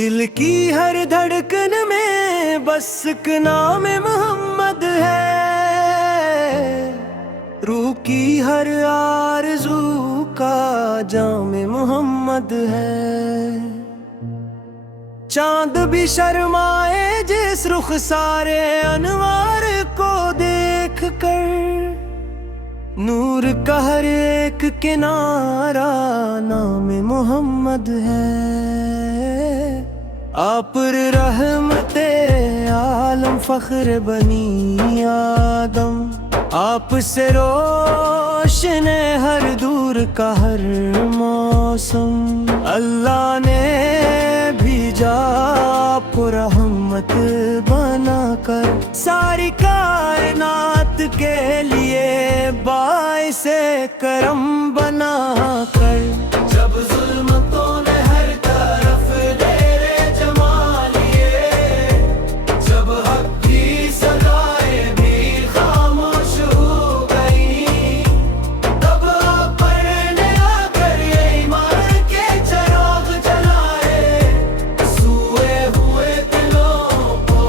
دل کی ہر دھڑکن میں بس ایک نام محمد ہے، روح کی ہر آرزو کا جام محمد ہے۔ چاند بھی شرمائے جس رخ سارے انوار کو دیکھ کر، نور کا ہر ایک کنارہ نام محمد ہے۔ آپ رحمت عالم فخر بنی آدم، آپ سے روشن ہے ہر دور کا ہر موسم۔ اللہ نے بھیجا آپ کو رحمت بنا کر، ساری کائنات کے لیے باعث کرم بنا کر۔ جب ظلمتوں نے ہر طرف ڈیرے جما لیے، جب حق کی صدائیں بھی خاموش ہو گئی، تب آپ پر نے آ کر یہ ایمان کے چراغ جلائے، سوئے ہوئے دلوں کو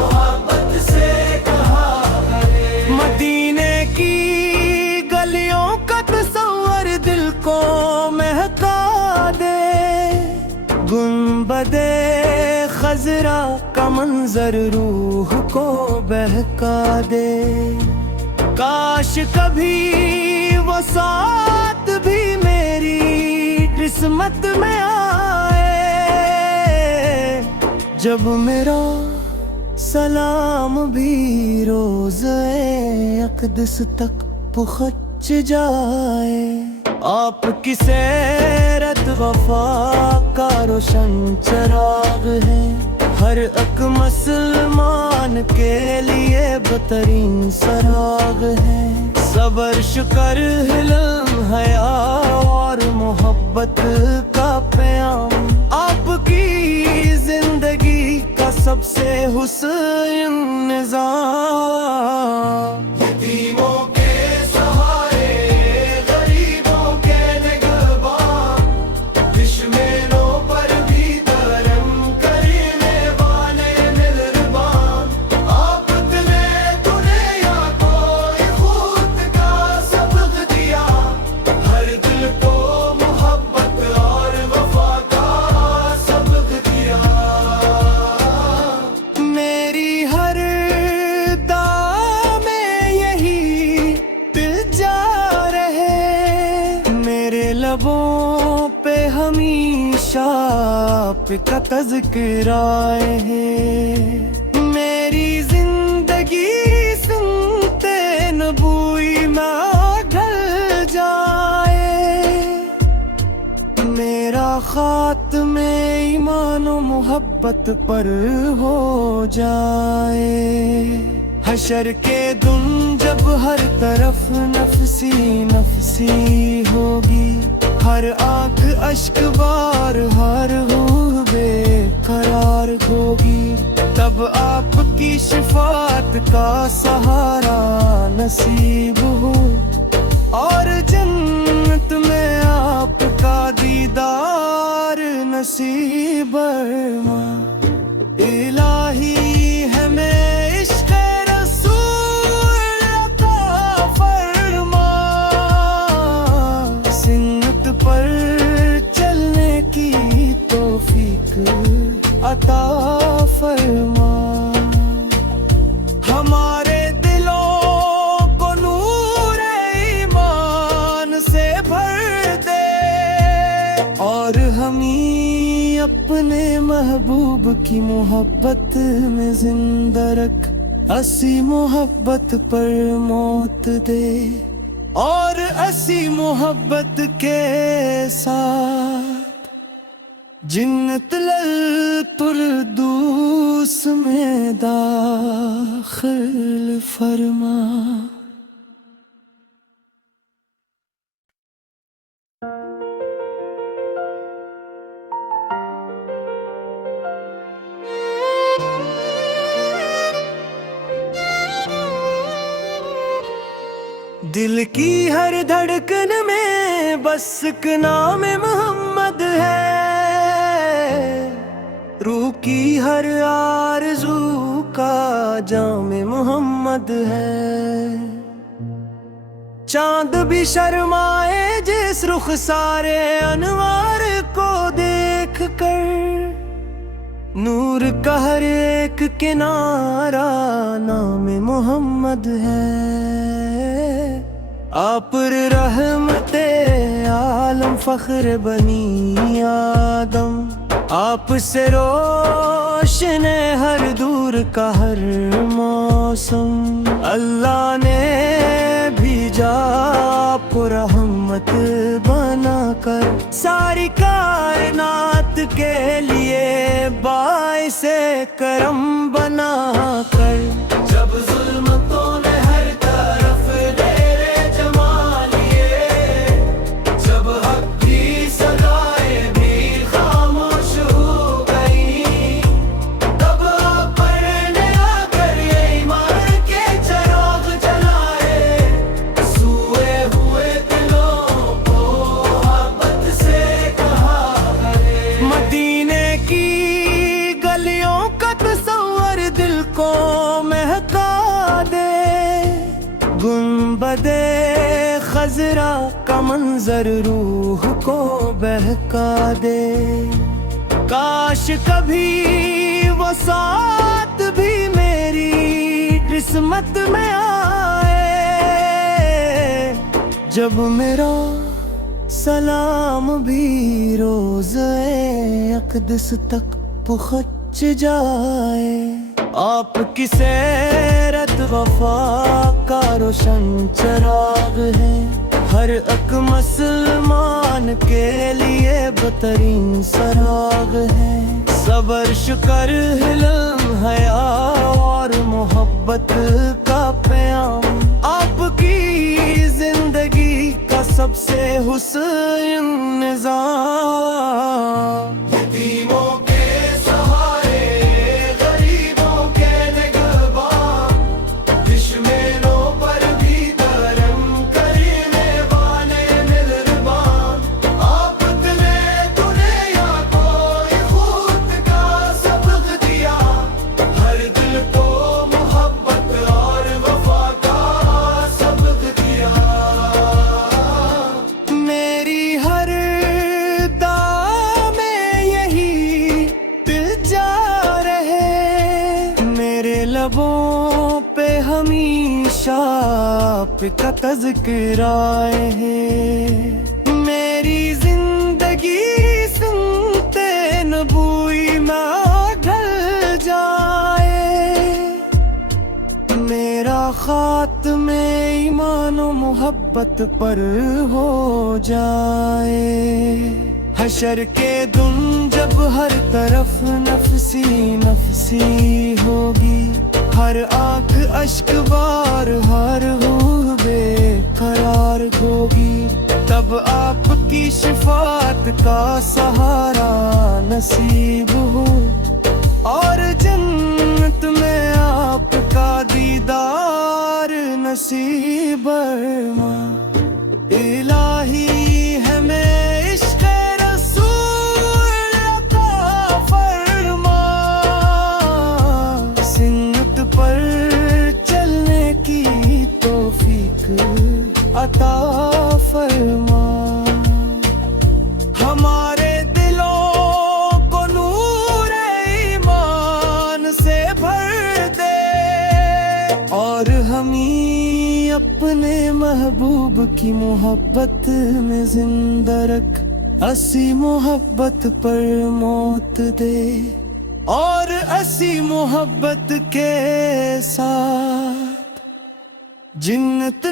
محبت سے کہا کرے۔ مدینے کی گلیوں کا تصور دل کو مہکا دے، گنبد خضرا کا منظر روح کو بہکا دے۔ کاش کبھی وہ ساتھ بھی میری قسمت میں آئے، جب میرا سلام بھی روضہ اقدس تک پہنچ جائے۔ آپ کی سیرت وفا کا روشن چراغ ہے، ہر ایک مسلمان کے لیے بہترین سراغ ہے۔ صبر شکر حلم حیا اور محبت کا پیام، آپ کی زندگی کا سب سے حسین نظام۔ یتیموں کے سہارے، غریبوں کے نگہبان، دشمنوں پر بھی کرم کرنے والے مہربان۔ آپ نے دنیا کو خود کا سبق دیا، ہر دل کو محبت اور وفا کا سبق دیا۔ میری ہر دعا میں یہی دل جا رہے، میرے لبوں پہ ہمیشہ آپ کا تذکرہ ہے۔ میری زندگی سنتے نبوی میں ڈھل جائے، میرا خاتمہ ایمان و محبت پر ہو جائے۔ حشر کے دن جب ہر طرف نفسی نفسی ہوگی، ہر آنکھ اشک بار، ہر روح بے قرار ہوگی، تب آپ کی شفاعت کا سہارا نصیب ہو، اور جنت میں آپ کا دیدار نصیب فرما۔ الہی ہمیں عشق رسول عطا فرما، سنت پر چلنے کی توفیق عطا فرما۔ ہمارے دلوں کو نور ایمان سے بھر دے، اور ہمیں اپنے محبوب کی محبت میں زندہ رکھ، اسی محبت پر موت دے، اور اسی محبت کے ساتھ جنت الفردوس میں داخل فرما۔ دل کی ہر دھڑکن میں بس ایک نام محمد ہے، روح کی ہر آرزو کا جام محمد ہے۔ چاند بھی شرمائے جس رخ سارے انوار کو دیکھ کر، نور کا ہر ایک کنارہ نام محمد ہے۔ آپ رحمت عالم فخر بنی آدم، آپ سے روشن ہے ہر دور کا ہر موسم۔ اللہ نے بھیجا آپ کو رحمت بنا کر، ساری کائنات کے لیے باعث کرم بنا کر۔ جب ظلمتوں نے ہر طرف ڈیرے جما لیے، جب حق کی صدائیں بھی خاموش ہو گئی، تب آپ نے آ کر یہ ایمان کے چراغ جلائے، سوئے ہوئے دلوں کو محبت سے کہا کرے۔ مدینے کی گلیوں کا تصور دل کو مہکا دے، گنبد خضرا کا منظر روح کو بہکا دے۔ کاش کبھی وہ ساتھ بھی میری قسمت میں آئے، جب میرا سلام بھی روضۂ اقدس تک پہنچ جائے۔ آپ کی سیرت وفا کا روشن چراغ ہے، ہر ایک مسلمان کے لیے بہترین سراغ ہے۔ صبر شکر حلم حیا اور محبت کا پیام، آپ کی زندگی کا سب سے حسین نظام۔ یتیموں کے سہارے، غریبوں کے نگہبان، دشمنوں پر بھی کرم کرنے والے مہربان۔ آپ نے دنیا کو خود کا سبق دیا، ہر دل کو محبت اور وفا کا سبق دیا۔ میری ہر دعا میں یہی دل جا رہے، میرے لبوں پہ ہمیشہ آپ کا تذکرہ ہے۔ میری زندگی سنتے نبوی میں ڈھل جائے، میرا خاتمہ ایمان و محبت پر ہو جائے۔ حشر کے دن جب ہر طرف نفسی نفسی ہوگی، ہر آنکھ اشک بار، ہر روح بے قرار ہوگی، تب آپ کی شفاعت کا سہارا نصیب ہو، اور جنت میں آپ کا دیدار نصیب فرما۔ الہی ہمیں عشق رسول عطا فرما، سنت پر چلنے کی توفیق عطا فرما۔ ہمارے دلوں کو نور ایمان سے بھر دے، اور ہمیں اپنے محبوب کی محبت میں زندہ رکھ، اسی محبت پر موت دے، اور اسی محبت کے ساتھ جنت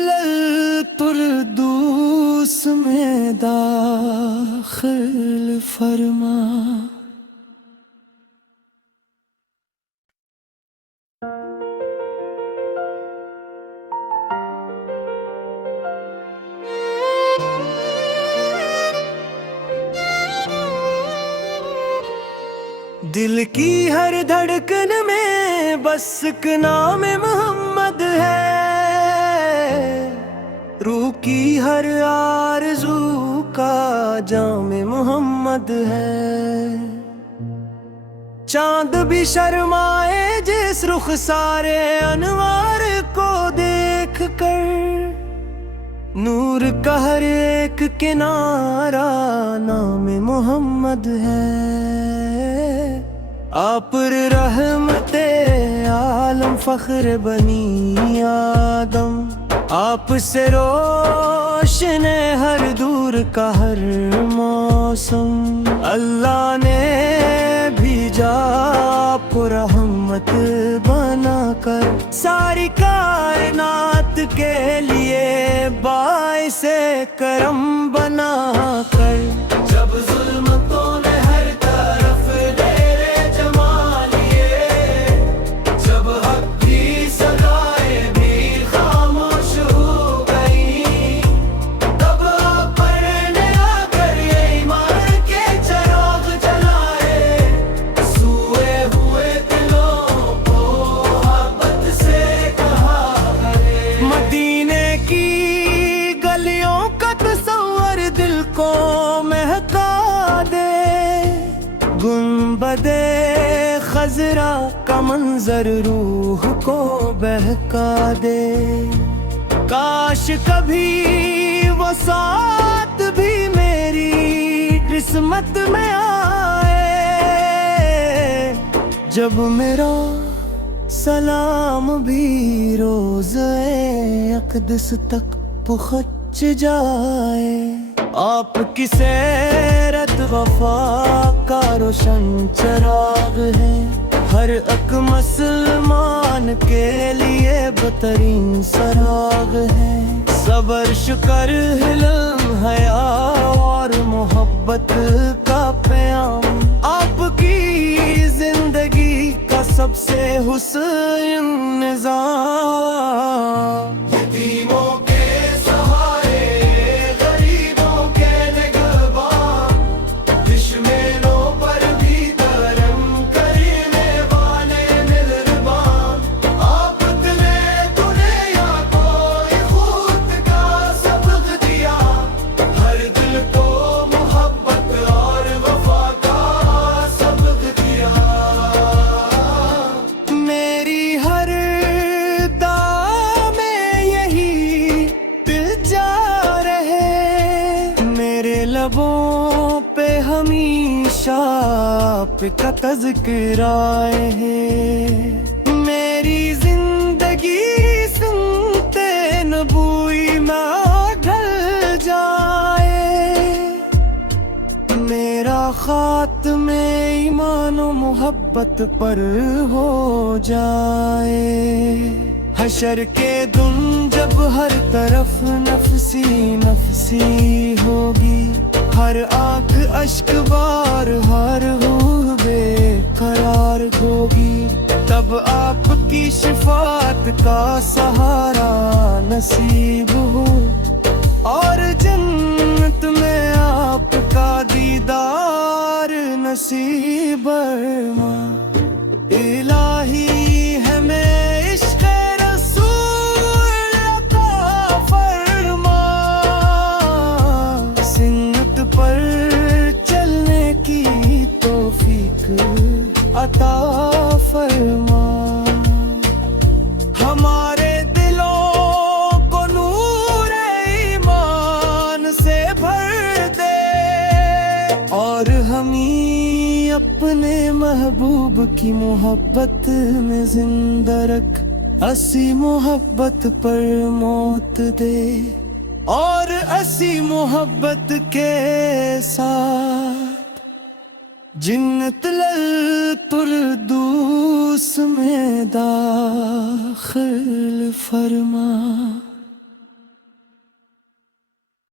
الفردوس میں داخل فرما۔ دل کی ہر دھڑکن میں بس ایک نام محمد ہے، روح کی ہر آرزو کا جام محمد ہے۔ چاند بھی شرمائے جس رخ سارے انوار کو دیکھ کر، نور کا ہر ایک کنارہ نام محمد ہے۔ آپ رحمت عالم فخر بنی آدم، آپ سے روشن ہر دور کا ہر موسم، اللہ نے بھیجا آپ کو رحمت بنا کر، ساری کائنات کے لیے باعث کرم بنا کر۔ جب ظلمتوں نے ہر طرف ڈیرے جما لیے، جب حق کی صدائیں بھی خاموش ہو گئی، تب آپ نے آ کر یہ ایمان کے چراغ جلائے، سوئے ہوئے دلوں کو محبت سے کہا کرے۔ مدینے کی گلیوں کا تصور دل کو مہکا دے، گنبد خضرا کا منظر روح کو بہکا دے، کاش کبھی وہ ساتھ بھی میری قسمت میں آئے، جب میرا سلام بھی روز اقدس تک پہنچ جائے۔ آپ کی سیرت وفا کا روشن چراغ ہے، ہر ایک مسلمان کے لیے بہترین سراغ ہے، صبر شکر حلم حیا اور محبت کا پیام، آپ کی زندگی کا سب سے حسین نظام۔ یتیموں کے سہارے، غریبوں کے نگہبان، دشمنوں پر بھی کرم کرنے والے مہربان، آپ نے دنیا کو خود کا سبق دیا، ہر دل کو محبت اور وفا کا سبق دیا۔ میری ہر دعا میں یہی دل جا رہے، میرے لبوں پہ ہمیشہ آپ کا تذکر آئے ہے، میری زندگی سنتے نبوی میں ڈھل جائے، میرا خاتمہ ایمان و محبت پر ہو جائے۔ حشر کے دن جب ہر طرف نفسی نفسی ہوگی، ہر آنکھ اشک بار، ہر روح بے قرار ہوگی، تب آپ کی شفاعت کا سہارا نصیب ہو، اور جنت میں آپ کا دیدار نصیب فرما۔ الہی ہمیں عشق رسول عطا فرما، سنت پر چلنے کی توفیق عطا فرما، ہمارے دلوں کو نور ایمان سے بھر دے، اور ہمیں اپنے محبوب کی محبت میں زندہ رکھ، اسی محبت پر موت دے، اور اسی محبت کے ساتھ جنت الفردوس میں داخل فرما۔